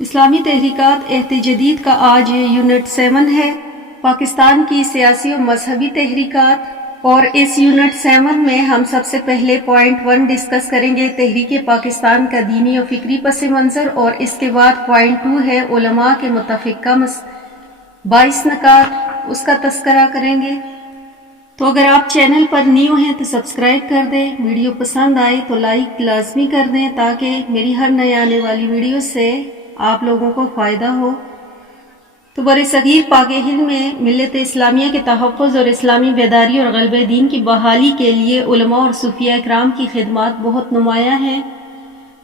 اسلامی تحریکات عہد جدید کا آج یونٹ 7 ہے، پاکستان کی سیاسی و مذہبی تحریکات، اور اس یونٹ 7 میں ہم سب سے پہلے پوائنٹ 1 ڈسکس کریں گے تحریک پاکستان کا دینی و فکری پس منظر، اور اس کے بعد پوائنٹ 2 ہے علماء کے متفقہ 22 نکات، اس کا تذکرہ کریں گے۔ تو اگر آپ چینل پر نیو ہیں تو سبسکرائب کر دیں، ویڈیو پسند آئے تو لائک لازمی کر دیں تاکہ میری ہر نئے آنے والی ویڈیو سے آپ لوگوں کو فائدہ ہو۔ تو برصغیر پاک ہند میں ملت اسلامیہ کے تحفظ اور اسلامی بیداری اور غلبہ دین کی بحالی کے لیے علماء اور صوفیاء اکرام کی خدمات بہت نمایاں ہیں۔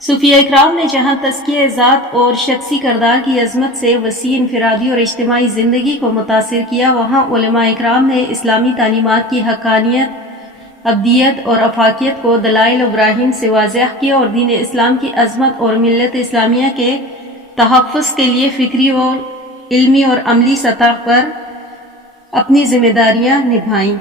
صوفیاء اکرام نے جہاں تزکیہ ذات اور شخصی کردار کی عظمت سے وسیع انفرادی اور اجتماعی زندگی کو متاثر کیا، وہاں علماء اکرام نے اسلامی تعلیمات کی حقانیت، ابدیت اور افاقیت کو دلائل و براہین سے واضح کیا اور دین اسلام کی عظمت اور ملت اسلامیہ کے تحفظ کے لیے فکری اور علمی اور عملی سطح پر اپنی ذمہ داریاں نبھائیں۔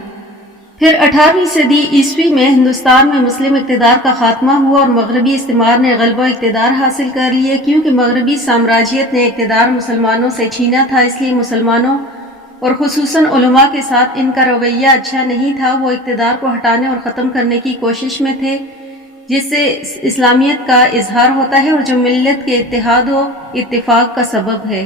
پھر 18ویں صدی عیسوی میں ہندوستان میں مسلم اقتدار کا خاتمہ ہوا اور مغربی استعمار نے غلبہ اقتدار حاصل کر لیے۔ کیونکہ مغربی سامراجیت نے اقتدار مسلمانوں سے چھینا تھا، اس لیے مسلمانوں اور خصوصاً علماء کے ساتھ ان کا رویہ اچھا نہیں تھا۔ وہ اقتدار کو ہٹانے اور ختم کرنے کی کوشش میں تھے، جس سے اسلامیت کا اظہار ہوتا ہے اور جو ملت کے اتحاد و اتفاق کا سبب ہے۔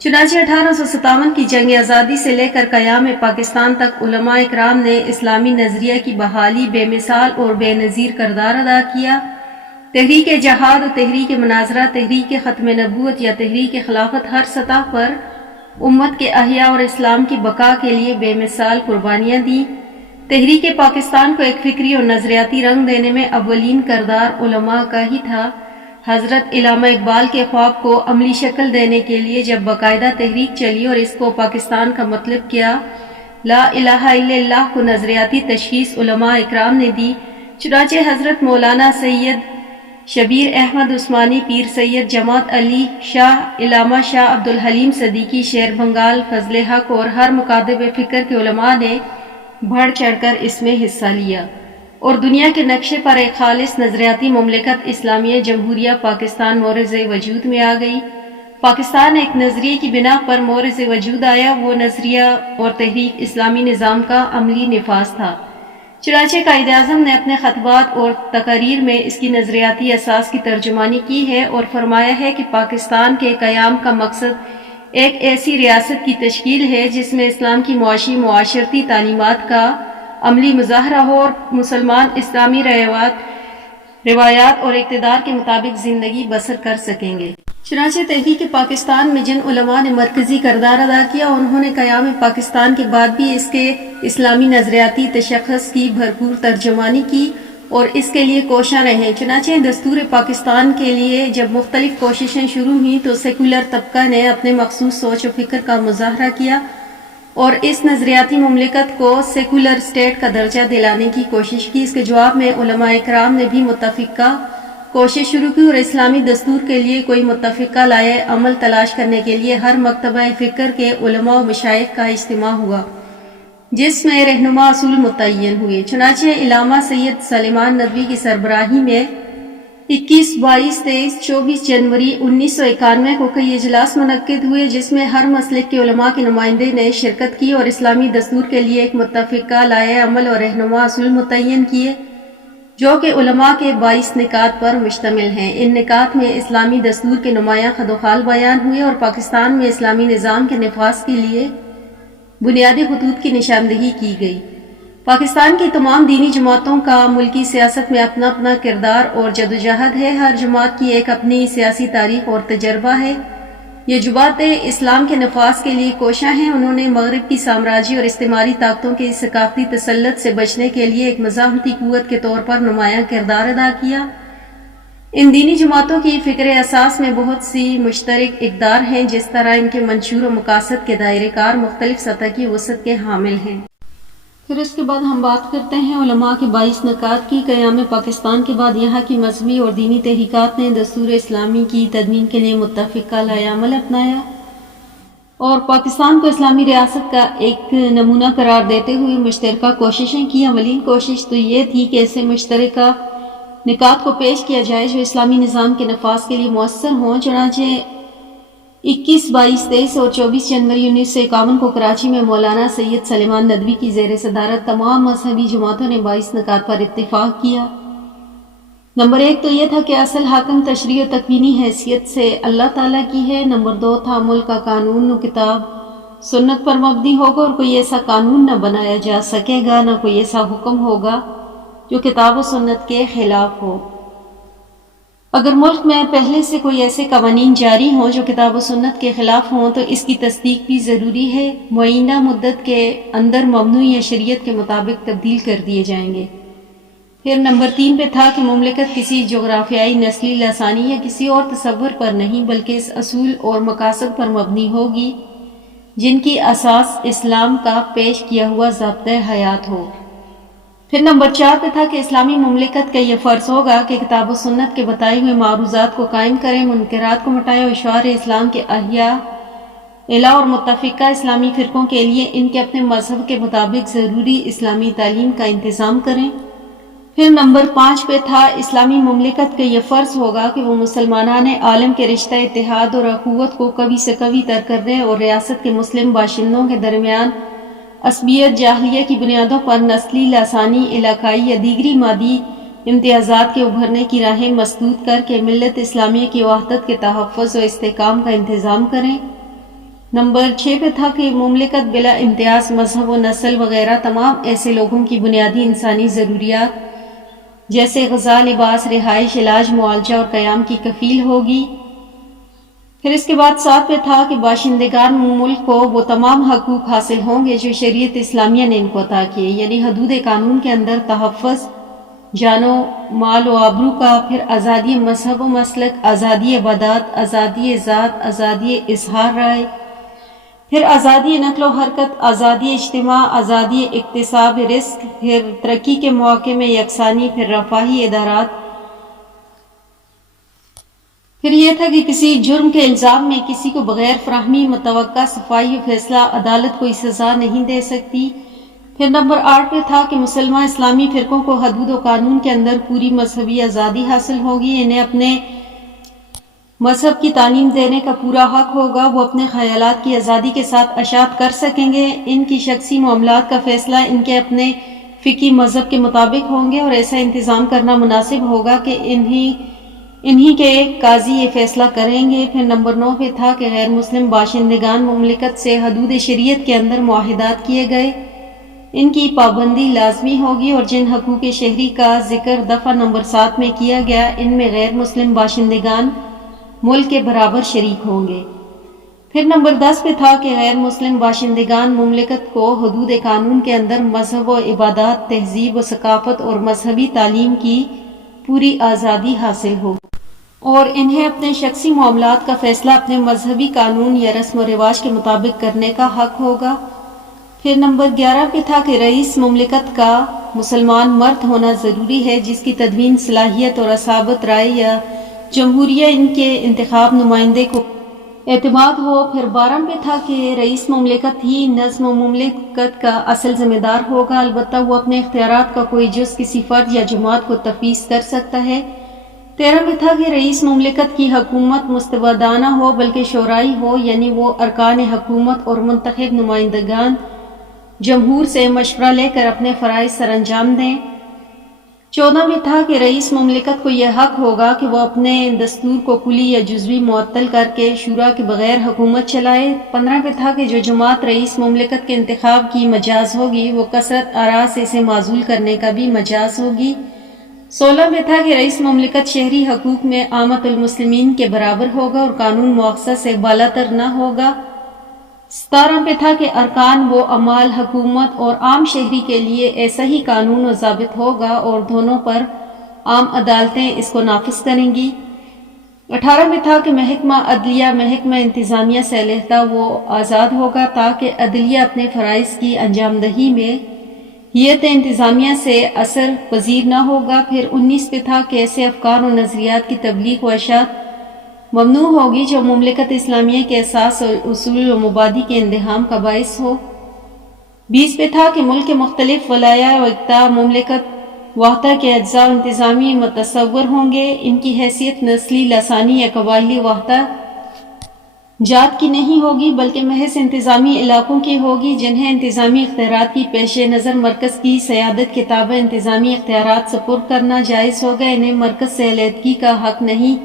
چنانچہ 1857 کی جنگ آزادی سے لے کر قیام پاکستان تک علماء اکرام نے اسلامی نظریہ کی بحالی بے مثال اور بے نظیر کردار ادا کیا۔ تحریک جہاد، تحریک مناظرہ، تحریک ختم نبوت یا تحریک خلافت ہر سطح پر امت کے احیاء اور اسلام کی بقا کے لیے بے مثال قربانیاں دیں۔ تحریک پاکستان کو ایک فکری اور نظریاتی رنگ دینے میں اولین کردار علماء کا ہی تھا۔ حضرت علامہ اقبال کے خواب کو عملی شکل دینے کے لیے جب باقاعدہ تحریک چلی اور اس کو پاکستان کا مطلب کیا لا الہ الا اللہ کو نظریاتی تشخیص علماء اکرام نے دی۔ چنانچہ حضرت مولانا سید شبیر احمد عثمانی، پیر سید جماعت علی شاہ، علامہ شاہ عبدالحلیم صدیقی، شیر بنگال فضل حق اور ہر مکاتب فکر کے علماء نے بڑھ چڑھ کر اس میں حصہ لیا اور دنیا کے نقشے پر ایک خالص نظریاتی مملکت اسلامیہ جمہوریہ پاکستان مورز وجود میں آ گئی۔ پاکستان ایک نظریے کی بنا پر مورز وجود آیا، وہ نظریہ اور تحریک اسلامی نظام کا عملی نفاذ تھا۔ چنانچہ قائد اعظم نے اپنے خطبات اور تقاریر میں اس کی نظریاتی اساس کی ترجمانی کی ہے اور فرمایا ہے کہ پاکستان کے قیام کا مقصد ایک ایسی ریاست کی تشکیل ہے جس میں اسلام کی معاشی معاشرتی تعلیمات کا عملی مظاہرہ ہو اور مسلمان اسلامی روایات اور اقتدار کے مطابق زندگی بسر کر سکیں گے۔ چنانچہ تحریک پاکستان میں جن علماء نے مرکزی کردار ادا کیا، انہوں نے قیام پاکستان کے بعد بھی اس کے اسلامی نظریاتی تشخص کی بھرپور ترجمانی کی اور اس کے لیے کوشاں رہے۔ چنانچہ دستور پاکستان کے لیے جب مختلف کوششیں شروع ہوئیں تو سیکولر طبقہ نے اپنے مخصوص سوچ و فکر کا مظاہرہ کیا اور اس نظریاتی مملکت کو سیکولر اسٹیٹ کا درجہ دلانے کی کوشش کی۔ اس کے جواب میں علماء اکرام نے بھی متفقہ کوشش شروع کی اور اسلامی دستور کے لیے کوئی متفقہ لائے عمل تلاش کرنے کے لیے ہر مکتبہ فکر کے علماء و مشائخ کا اجتماع ہوا، جس میں رہنما اصول متعین ہوئے۔ چنانچہ علامہ سید سلیمان ندوی کی سربراہی میں 21، 22، 23، 24 جنوری 1991 کو کئی اجلاس منعقد ہوئے، جس میں ہر مسلک کے علماء کے نمائندے نے شرکت کی اور اسلامی دستور کے لیے ایک متفقہ لائے عمل اور رہنما اصول متعین کیے، جو کہ علماء کے 22 نکات پر مشتمل ہیں۔ ان نکات میں اسلامی دستور کے نمایاں خد و خال بیان ہوئے اور پاکستان میں اسلامی نظام کے نفاذ کے لیے بنیادی خطوط کی نشاندہی کی گئی۔ پاکستان کی تمام دینی جماعتوں کا ملکی سیاست میں اپنا اپنا کردار اور جدوجہد ہے۔ ہر جماعت کی ایک اپنی سیاسی تاریخ اور تجربہ ہے۔ یہ جماعتیں اسلام کے نفاذ کے لیے کوشاں ہیں۔ انہوں نے مغرب کی سامراجی اور استعماری طاقتوں کے ثقافتی تسلط سے بچنے کے لیے ایک مزاحمتی قوت کے طور پر نمایاں کردار ادا کیا۔ ان دینی جماعتوں کی فکر اساس میں بہت سی مشترک اقدار ہیں، جس طرح ان کے منشور و مقاصد کے دائرہ کار مختلف سطح کی وسعت کے حامل ہیں۔ پھر اس کے بعد ہم بات کرتے ہیں علماء کے 22 نکات کی۔ قیام پاکستان کے بعد یہاں کی مذہبی اور دینی تحریکات نے دستور اسلامی کی تدوین کے لیے متفقہ لائے عمل اپنایا اور پاکستان کو اسلامی ریاست کا ایک نمونہ قرار دیتے ہوئے مشترکہ کوششیں کی۔ اولین کوشش تو یہ تھی کہ ایسے مشترکہ نکات کو پیش کیا جائے جو اسلامی نظام کے نفاذ کے لیے مؤثر ہوں۔ چنانچہ 21, 22, 23 اور 24 جنوری 1951 کو کراچی میں مولانا سید سلیمان ندوی کی زیر صدارت تمام مذہبی جماعتوں نے 22 نکات پر اتفاق کیا۔ نمبر 1 تو یہ تھا کہ اصل حاکم تشریع و تکوینی حیثیت سے اللہ تعالیٰ کی ہے۔ نمبر 2 تھا ملک کا قانون و کتاب سنت پر مبنی ہوگا اور کوئی ایسا قانون نہ بنایا جا سکے گا، نہ کوئی ایسا حکم ہوگا جو کتاب و سنت کے خلاف ہو۔ اگر ملک میں پہلے سے کوئی ایسے قوانین جاری ہوں جو کتاب و سنت کے خلاف ہوں تو اس کی تصدیق بھی ضروری ہے، معینہ مدت کے اندر ممنوع یا شریعت کے مطابق تبدیل کر دیے جائیں گے۔ پھر نمبر 3 پہ تھا کہ مملکت کسی جغرافیائی، نسلی، لسانی یا کسی اور تصور پر نہیں بلکہ اس اصول اور مقاصد پر مبنی ہوگی جن کی اساس اسلام کا پیش کیا ہوا ضابطۂ حیات ہو۔ پھر نمبر 4 پہ تھا کہ اسلامی مملکت کا یہ فرض ہوگا کہ کتاب و سنت کے بتائے ہوئے معروضات کو قائم کریں، منکرات کو مٹائیں اور شعار اسلام کے احیاء اعلیٰ اور متفقہ اسلامی فرقوں کے لیے ان کے اپنے مذہب کے مطابق ضروری اسلامی تعلیم کا انتظام کریں۔ پھر نمبر 5 پہ تھا اسلامی مملکت کا یہ فرض ہوگا کہ وہ مسلمانان عالم کے رشتہ اتحاد اور اخوت کو قوی سے قوی تر کرنے اور ریاست کے مسلم باشندوں کے درمیان عصبیت جاہلیہ کی بنیادوں پر نسلی، لسانی، علاقائی یا دیگری مادی امتیازات کے ابھرنے کی راہیں مسدود کر کے ملت اسلامیہ کی وحدت کے تحفظ و استحکام کا انتظام کریں۔ نمبر 6 پہ تھا کہ مملکت بلا امتیاز مذہب و نسل وغیرہ تمام ایسے لوگوں کی بنیادی انسانی ضروریات جیسے غذا، لباس، رہائش، علاج، معالجہ اور قیام کی کفیل ہوگی۔ پھر اس کے بعد 7 پہ تھا کہ باشندگان ملک کو وہ تمام حقوق حاصل ہوں گے جو شریعت اسلامیہ نے ان کو عطا کیے، یعنی حدود قانون کے اندر تحفظ جان و مال و آبرو کا، پھر آزادی مذہب و مسلک، آزادی عبادات، آزادی ذات، آزادی اظہار رائے، پھر آزادی نقل و حرکت، آزادی اجتماع، آزادی اکتساب رزق، پھر ترقی کے مواقع میں یکسانی، پھر رفاہی ادارات۔ پھر یہ تھا کہ کسی جرم کے الزام میں کسی کو بغیر فراہمی متوقع صفائی و فیصلہ عدالت کوئی سزا نہیں دے سکتی۔ پھر نمبر 8 پہ تھا کہ مسلمان اسلامی فرقوں کو حدود و قانون کے اندر پوری مذہبی آزادی حاصل ہوگی، انہیں اپنے مذہب کی تعلیم دینے کا پورا حق ہوگا، وہ اپنے خیالات کی آزادی کے ساتھ اشاعت کر سکیں گے، ان کی شخصی معاملات کا فیصلہ ان کے اپنے فقہی مذہب کے مطابق ہوں گے اور ایسا انتظام کرنا مناسب ہوگا کہ انہی کے قاضی یہ فیصلہ کریں گے۔ پھر نمبر 9 پہ تھا کہ غیر مسلم باشندگان مملکت سے حدود شریعت کے اندر معاہدات کیے گئے ان کی پابندی لازمی ہوگی، اور جن حقوق شہری کا ذکر دفعہ نمبر 7 میں کیا گیا ان میں غیر مسلم باشندگان ملک کے برابر شریک ہوں گے۔ پھر نمبر 10 پہ تھا کہ غیر مسلم باشندگان مملکت کو حدود قانون کے اندر مذہب و عبادات، تہذیب و ثقافت اور مذہبی تعلیم کی پوری آزادی حاصل ہو اور انہیں اپنے شخصی معاملات کا فیصلہ اپنے مذہبی قانون یا رسم و رواج کے مطابق کرنے کا حق ہوگا۔ پھر نمبر 11 پہ تھا کہ رئیس مملکت کا مسلمان مرد ہونا ضروری ہے جس کی تدوین، صلاحیت اور اصابت رائے یا جمہوریہ ان کے انتخاب نمائندے کو اعتماد ہو۔ پھر 12 پہ تھا کہ رئیس مملکت ہی نظم و مملکت کا اصل ذمہ دار ہوگا، البتہ وہ اپنے اختیارات کا کوئی جز کسی فرد یا جماعت کو تفویض کر سکتا ہے۔ 13 میں تھا کہ رئیس مملکت کی حکومت مستبدانہ ہو بلکہ شورائی ہو، یعنی وہ ارکان حکومت اور منتخب نمائندگان جمہور سے مشورہ لے کر اپنے فرائض سر انجام دیں۔ 14 میں تھا کہ رئیس مملکت کو یہ حق ہوگا کہ وہ اپنے دستور کو کلی یا جزوی معطل کر کے شورا کے بغیر حکومت چلائے۔ 15 میں تھا کہ جو جماعت رئیس مملکت کے انتخاب کی مجاز ہوگی وہ کثرت آراء سے اسے معزول کرنے کا بھی مجاز ہوگی۔ 16 میں تھا کہ رئیس مملکت شہری حقوق میں عامت المسلمین کے برابر ہوگا اور قانون مؤاخذہ سے بالاتر نہ ہوگا۔ 17 پہ تھا کہ ارکان و اعمال حکومت اور عام شہری کے لیے ایسا ہی قانون و ضابط ہوگا اور دونوں پر عام عدالتیں اس کو نافذ کریں گی۔ 18 میں تھا کہ محکمہ عدلیہ محکمہ انتظامیہ سے علیحدہ وہ آزاد ہوگا تاکہ عدلیہ اپنے فرائض کی انجام دہی میں ہیئت انتظامیہ سے اثر پذیر نہ ہوگا۔ پھر 19 پہ تھا کہ ایسے افکار و نظریات کی تبلیغ و اشاعت ممنوع ہوگی جو مملکت اسلامیہ کے اساس اور اصول و مبادی کے اندحام کا باعث ہو۔ 20 پہ تھا کہ ملک کے مختلف ولایات و اقطاع مملکت وحدہ کے اجزاء انتظامی متصور ہوں گے، ان کی حیثیت نسلی، لسانی یا قبائلی وحدہ جات کی نہیں ہوگی بلکہ محض انتظامی علاقوں کی ہوگی، جنہیں انتظامی اختیارات کی پیش نظر مرکز کی سیادت کے تابع انتظامی اختیارات سپرد کرنا جائز ہوگا، انہیں مرکز سے علیحدگی کا حق نہیں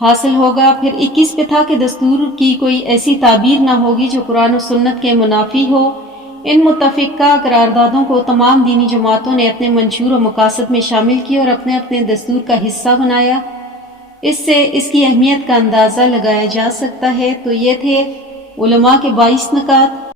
حاصل ہوگا۔ پھر 21 پہ تھا کہ دستور کی کوئی ایسی تعبیر نہ ہوگی جو قرآن و سنت کے منافی ہو۔ ان متفقہ قراردادوں کو تمام دینی جماعتوں نے اپنے منشور و مقاصد میں شامل کیا اور اپنے اپنے دستور کا حصہ بنایا۔ اس سے اس کی اہمیت کا اندازہ لگایا جا سکتا ہے۔ تو یہ تھے علماء کے 22 نکات۔